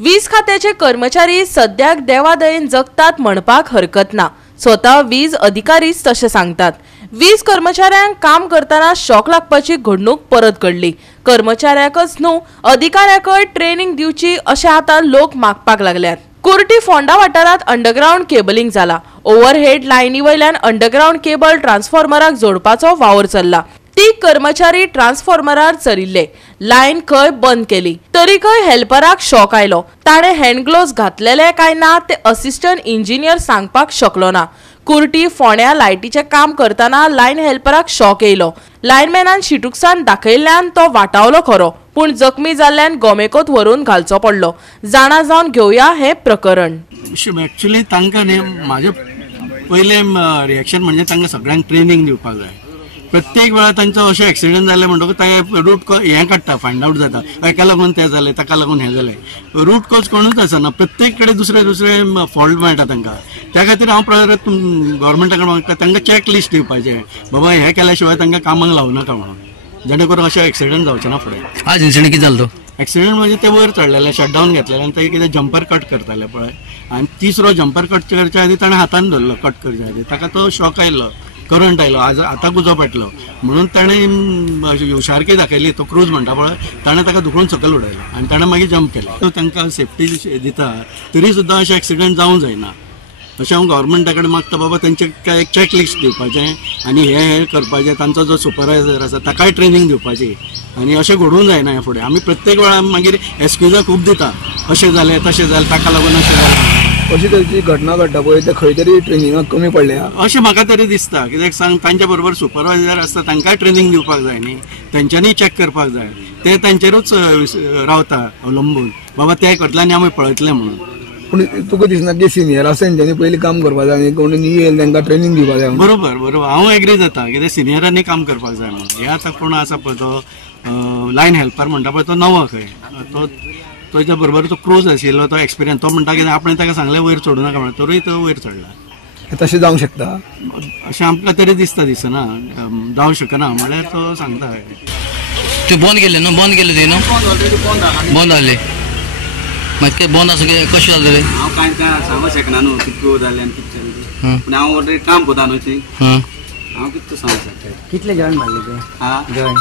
वीज खात्याचे कर्मचारी सद्याक देवादयेन जगतात म्हणपाक हरकत ना। स्वतः वीज अधिकारीच तशें सांगतात। वीज कर्मचाऱ्यांक काम करताना शॉक लागपाची घडणूक परत घडली। कर्मचाऱ्याकच न्हू अधिकाऱ्याकय ट्रेनिंग दिवची अशें आतां लोक मागपाक लागल्यात। कुर्टी फोंडा वाठारांत अंडरग्राउंड केबलिंग जाला। ओव्हरहेड लायनी वयल्यान अंडरग्राउंड केबल ट्रान्सफॉर्मराक जोडपाचो वावर चल्ला। ती कर्मचारी ट्रान्सफॉर्मरार चरिल्ले, लायन खंय बंद केली तरीकय हेल्पराक शॉक आयलो। ताणे हँड ग्लोव्स घातलेले काय ना ते असिस्टंट इंजिनियर सांगपाक शकलो ना। कुर्टी फोंड्या लायटीचे काम करताना लायन हेल्पराक शॉक येयलो। लायनमॅनान शिटूकसान दाखयल्ल्यान तो वाटावलो खरो, पूण जखमी जाल्ल्यान गोमेकोत व्हरून घालचो पडलो। जाणा जावन घेवया हे प्रकरण। एक्चुअली तांकां न्ही म्हाजें पयलें रिएक्शन म्हणजे तांकां सगळ्यांक ट्रेनिंग दिवपाक जाय। प्रत्येक वेळा तांचो अशें एक्सिडेंट जाले म्हणटकूच तांकां रूट हें काडटा, फायंड आउट जाता हेका लागून तें जालें ताका लागून हें जालें। रूट कॉज कोणूच आसना, प्रत्येक कडेन दुसरे दुसरे फॉल्ट मेळटा तांकां। त्या खातीर हांव परत गव्हर्मेंटा कडेन मागता तांकां चॅक लिस्ट दिवपाचें, बाबा हें केल्या शिवाय तांकां कामाक लावं नाका म्हणून, जेणे करून अशें एक्सिडेंट जावचें ना फुडें। आज इन्सिडेंट कितें जालो तो? एक्सिडेंट म्हणजे ते वयर चडलेले, शटडावन घेतलेले आनी ते कितें जंपर कट करताले पळय, आनी तिसरो जंपर कट करच्या आदी ताणें हातान धरलो कट करच्या आदी, ताका तो शॉक आयलो, करंट आयलो, आतां उजो पेटलो म्हणून ताणें हुशारकी दाखयली। तो क्रूज म्हणटा पळय ताणें ताका दुखून सकयल उडयलो आनी ताणें मागीर जंप केलो। तो तांकां सेफ्टी दिता तरी सुद्दां अशें एक्सिडेंट जावंक जायना अशें हांव गव्हर्मेंटा कडेन मागता। बाबा तेंचे एक चॅक लिस्ट दिवपाचें आनी हें करपाचें, तांचो जो सुपरवायझर आसा ताकाय ट्रेनिंग दिवपाची आनी अशें घडूंक जायना हे फुडें। आमी प्रत्येक वेळा मागीर एक्सक्युजां खूब दिता, अशें जालें तशें जालें ताका लागून अशें जालें। अशी तरेची घटना घडटा पळय ते खंय तरी ट्रेनिंगाक कमी पडल्या अशें म्हाका तरी दिसता। कित्याक सांग तांच्या बरोबर सुपरवायझर आसता तांकांय ट्रेनिंग दिवपाक जाय न्ही, तेंच्यांनी चॅक करपाक जाय। ते तांचेरूच रावता अवलंबून, बाबा ते करतले आनी आमी पळयतले म्हणून। पूण तुका दिसना की सिनियर आसा तेंच्यांनी पयलीं काम करपाक जाय आनी कोण येयले तांकां ट्रेनिंग दिवपाक जाय? बरोबर बरोबर, हांव एग्री जाता, कित्याक सिनियरांनी काम करपाक जाय म्हणून। हे आतां कोण आसा पळय तो लायन हेल्पर म्हणटा पळय तो नवो खंय, तो तेच्या बरोबर तो क्रूज आशिल्लो, तो एक्सपिरियन्स, तो म्हणटा की आपणें ताका सांगलें वयर चडूं नाका म्हणून, तरूय तो वयर चडला। तशें जावंक शकता अशें आमकां तरी दिसना, जावंक शकना म्हळ्यार तो सांगता। ते बंद केले न्हू, बंद केले ते न्हू, बंद जाले मागीर ते बंद आसा कशें जालें रे? हांव कांय सांगूंक शकना न्हू कितको जालें आनी कितें, पूण हांव ऑलरेडी काम करता न्हू ती, हांव कितें सांगूंक शकता। कितले जॉइन मारले ते? जॉइन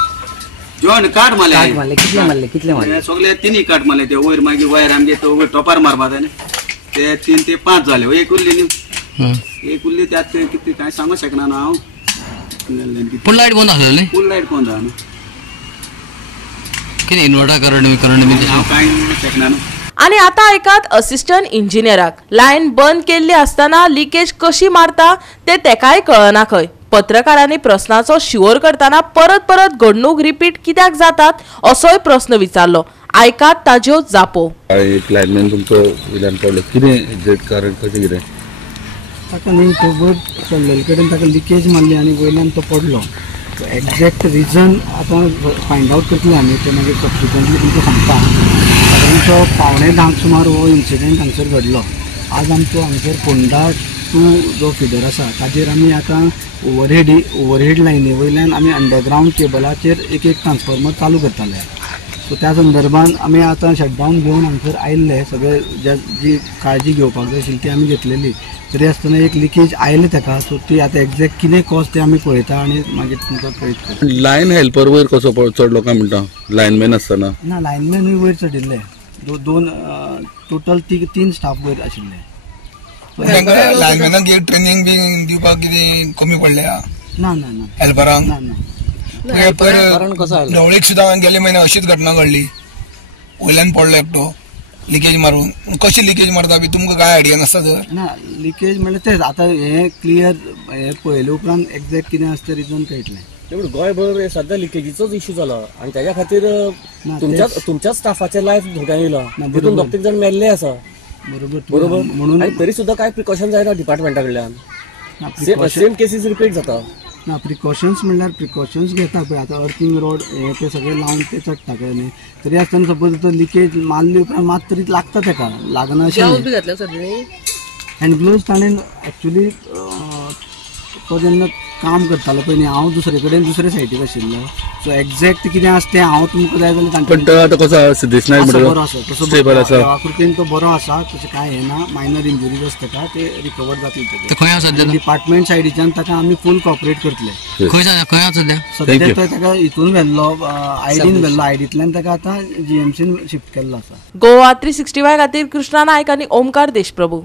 जॉइन कार्ड मारले कितले मारले सगळे तिनी कार्ड मारले। ते वयर मागीर वयर आमगे तो वयर टॉपार मारपा जाय ते 3 ते 5 जाले, एक उरली न्ही, एक उरली त्यात कितें कांय सांगूंक शकना न्हू हांव। पूण लायट बंद आसलेली न्ही? फूल लायट बंद आहा न्हू, कितें इन्वर्टर करंट बी हांव कांय शकना न्हू। आणि आता ऐकात असिस्टंट इंजिनियराक। लायन बंद केल्ली असताना लिकेज कशी मारता ते तेकाय कळना खंय। पत्रकारांनी प्रश्नाचो शिवर करताना परत परत घडणूक रिपीट कित्याक जातात असोय प्रश्न विचारलो। ऐकात ताज्यो जापो। एक लायनमॅन तुमचो वयल्यान पडलो, कितें एक्झॅक्ट कारण कशें कितें? ताका न्ही तो वर चडलेले कडेन ताका लिकेज मारली आनी वयल्यान तो पडलो। एक्झॅक्ट रिजन आतां फायंड आउट करतले आमी, ते मागीर सबसिक्वंटली तुमकां सांगता। सादारण तो 9:15 सुमार हो इन्सिडेंट हांगसर घडलो। आज आमचो हांगसर फोंडा 2 जो फिडर आसा ताजेर आमी आतां ओव्हरहेड लायनी वयल्यान आमी अंडरग्राउंड केबलाचेर एक ट्रान्सफॉर्मर चालू करताले। सो त्या संदर्भान आमी आतां शटडावन घेवन हांगसर आयिल्ले, सगळे जी काळजी घेवपाक जाय आशिल्ली ती आमी घेतलेली। तरी आसतना एक लिकेज आयले ताका, सो ती आतां एक्झॅक्ट कितें कॉज ते आमी पळयता आनी मागीर तुमकां कळयता। लायन हेल्पर वयर कसो चडलो काय म्हणटा? लायनमॅन आसतना ना, लायनमॅनूय वयर चडिल्ले, दोन टोटल 3 स्टाफ वयर आशिल्ले। लायनमॅनाक ट्रेनिंग बी दिवपाक कितें कमी पडल्या? ना ना ना, हेल्परांक ना ना, ढवळीक सुद्दां गेले म्हयने अशीच घटना घडली, वयल्यान पडलो एकटो लिकेज मारून। कशी लिकेज मारता बी तुमकां काय आयडिया नासता तर? ना, लिकेज म्हणल्यार तेच आतां हें क्लियर हें पळयले उपरांत एक्झॅक्ट कितें आसा तें रिजन कळटलें। गोंयभर सध्या लिकेजीचोच इश्यू जालो आनी ताच्या खातीर तुमच्या स्टाफाचे लायफ धोक्यान येयलो, तितून 2-3 जाण मेल्ले आसा। बरोबर म्हणून तरी सुद्दां काय प्रिकॉशन जायना डिपार्टमेंटा कडल्यान, सेम केसीस रिपीट जाता ना। प्रिकॉशन्स म्हणल्यार प्रिकॉशन्स घेता पळय, आतां अर्थिंग रॉड हे ते सगळे लावन ते चडटा काय न्ही, तरी आसतना सपोज तो लिकेज मारली उपरांत मात तरी लागता ताका, लागना अशें। हँड ग्लोव्स ताणें एक्चुली तो जेन्ना काम करतालो पळय न्ही हांव दुसरे कडेन दुसरे सायटीक आशिल्लो सो एक्झॅक्ट कितें आसा तें हांव तुमकां जाय जाल्यार पण तो आता कसो आहा? सिद्धेश नायक बरो म्हणटा आसा तसो स्टेबल आसा देवा कृपेन तो बरो आसा तशें कांय हें ना मायनर इंजुरीज आसता ताका ते रिकवर जातले ते खंय आसा सध्या डिपार्टमेंट सायडीच्यान ताका आमी फूल कॉपरेट करतले खंय आसा सध्या सध्या तो ताका हितून व्हेल्लो आयडीन व्हेल्लो आयडींतल्यान ताका आतां GMCन शिफ्ट केल्लो आसा. गोवा 365 खातीर कृष्णा नायक आनी ओमकार देशप्रभू.